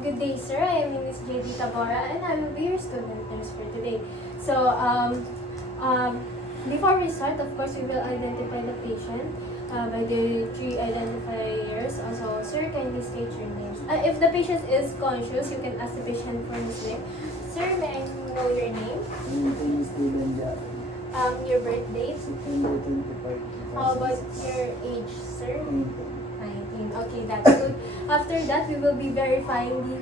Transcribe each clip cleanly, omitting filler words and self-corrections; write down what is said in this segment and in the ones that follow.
Good day, sir. I am Miss JD Tabora, and I will be your student nurse for today. So, before we start, of course, we will identify the patient by the three identifiers. Also, sir, kindly state your names. If the patient is conscious, you can ask the patient for his name. Sir, may I know your name? My name is Steven Jack. Your birth date? September 25. How about your age, sir? 19. 19. Okay, that's good. After that, we will be verifying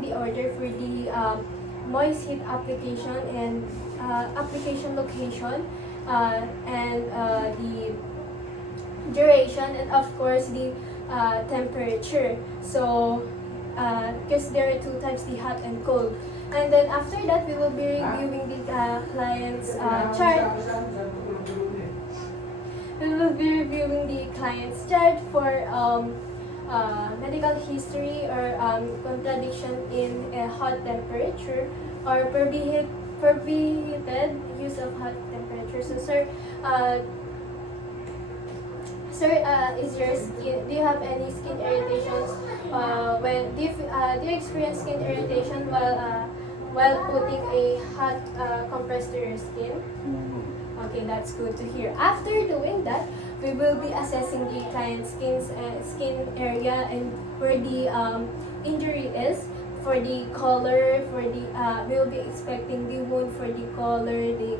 the order for the moist heat application and application location and the duration, and of course the temperature. So because there are two types, the hot and cold. And then after that, we will be reviewing the client's chart. We will be reviewing the client's chart for medical history or contradiction in a hot temperature or prohibited use of hot temperature. So, sir, is your skin? Do you have any skin irritations? When do you experience skin irritation while putting a hot compress to your skin? Okay, that's good to hear. After doing that, we will be assessing the client's skin area and where the injury is. For the color, we will be expecting the wound for the color, the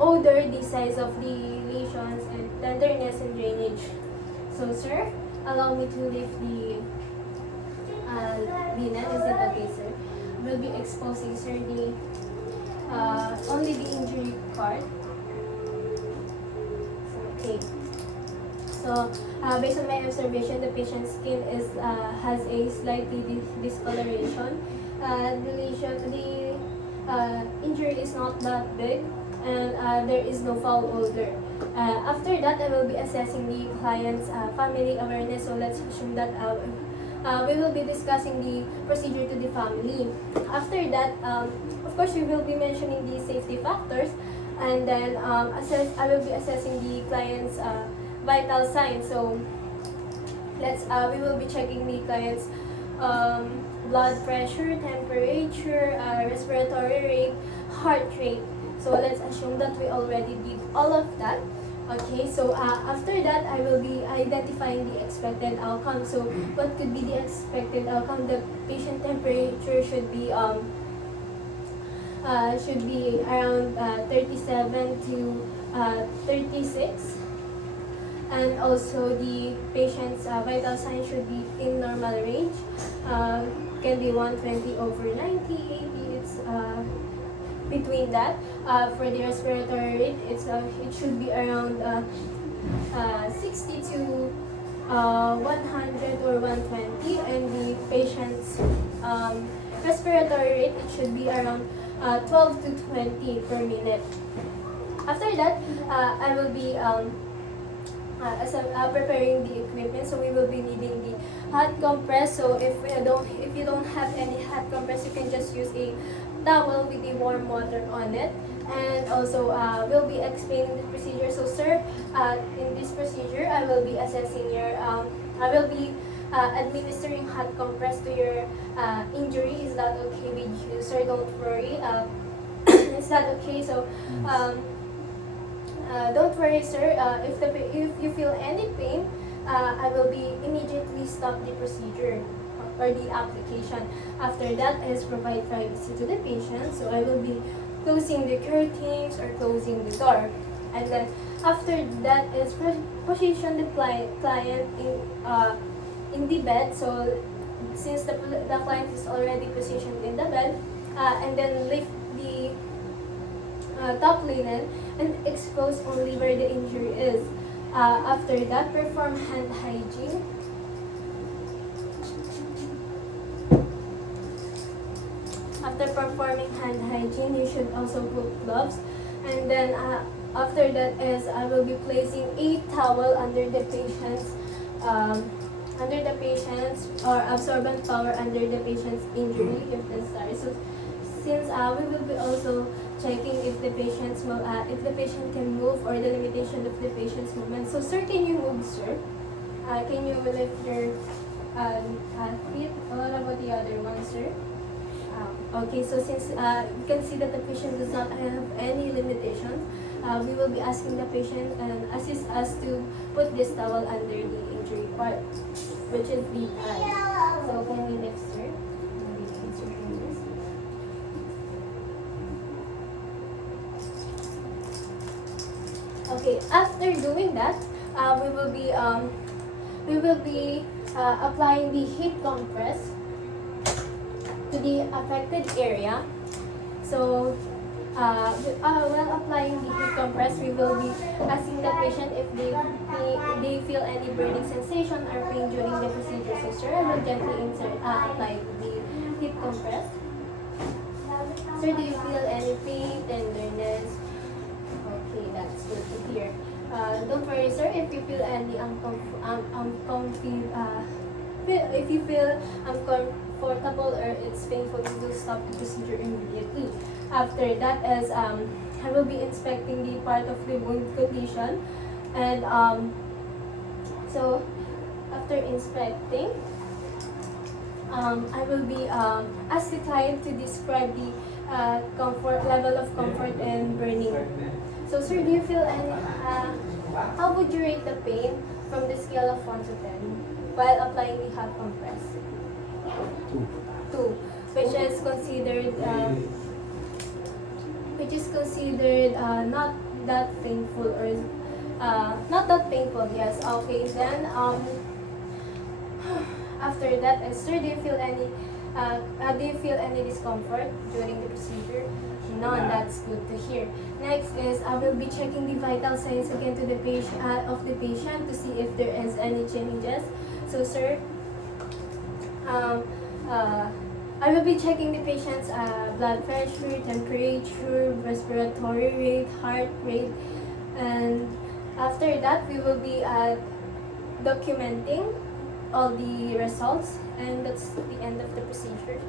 odor, the size of the lesions, and tenderness and drainage. So, sir, allow me to lift the linen. Is it okay, sir? We'll be exposing, sir, the only the injury part. Okay. So, based on my observation, the patient's skin has a slightly discoloration. The injury is not that big, and there is no foul odor. After that, I will be assessing the client's family awareness. So let's assume that we will be discussing the procedure to the family. After that, of course, we will be mentioning the safety factors, and then I will be assessing the client's vital signs. So we will be checking the client's blood pressure, temperature, respiratory rate, heart rate. So let's assume that we already did all of that. Okay, so after that, I will be identifying the expected outcome. So what could be the expected outcome? The patient temperature should be around 37 to 36. And also the patient's vital signs should be in normal range. Can be 120 over 90, 80. It's between that. For the respiratory rate, it should be around 60 to 100 or 120, and the patient's respiratory rate, it should be around 12 to 20 per minute. After that, I will be preparing the equipment. So we will be needing the hot compress. So if you don't have any hot compress, you can just use a towel with the warm water on it. And also we'll be explaining the procedure. So, sir, in this procedure, I will be assessing your I will be administering hot compress to your injury. Is that okay with you, sir? Don't worry. Is that okay? So don't worry, sir. If you feel any pain, I will be immediately stop the procedure or the application. After that is provide privacy to the patient. So I will be closing the curtains or closing the door. And then after that is position the client in the bed. So since the client is already positioned in the bed, and then lift the top linen and expose only where the injury is. After that, perform hand hygiene. After performing hand hygiene, you should also put gloves. And then after that is I will be placing a towel under the patient's or absorbent power under the patient's injury if necessary. So since we will be also checking if the patient can move or the limitation of the patient's movement. So sir, can you move, sir? Can you lift your feet? sir. Okay, so since you can see that the patient does not have any limitations, we will be asking the patient and assist us to put this towel under the injury part, which is the eye. So can we lift, sir? Release your fingers. Okay, after doing that, we will be applying the heat compress to the affected area. So, while applying the heat compress, we will be asking the patient if they feel any burning sensation or pain during the procedure. So, sir, I will gently apply the heat compress. Sir, do you feel any pain, tenderness? Okay, that's good to hear. Don't worry, sir, if you feel any if you feel uncomfortable or it's painful, you will stop the procedure immediately. After that, as I will be inspecting the part of the wound condition, and so after inspecting, I will be ask the client to describe the comfort level of comfort and burning. So, sir, do you feel any? How would you rate the pain from the scale of 1 to 10 while applying the hot compress? 2, which is considered not that painful or not that painful. Yes. Okay. Then after that, sir, do you feel any discomfort during the procedure? None. That's good to hear. Next is I will be checking the vital signs again to the patient to see if there is any changes. So, sir, I will be checking the patient's blood pressure, temperature, respiratory rate, heart rate, and after that we will be documenting all the results, and that's the end of the procedure.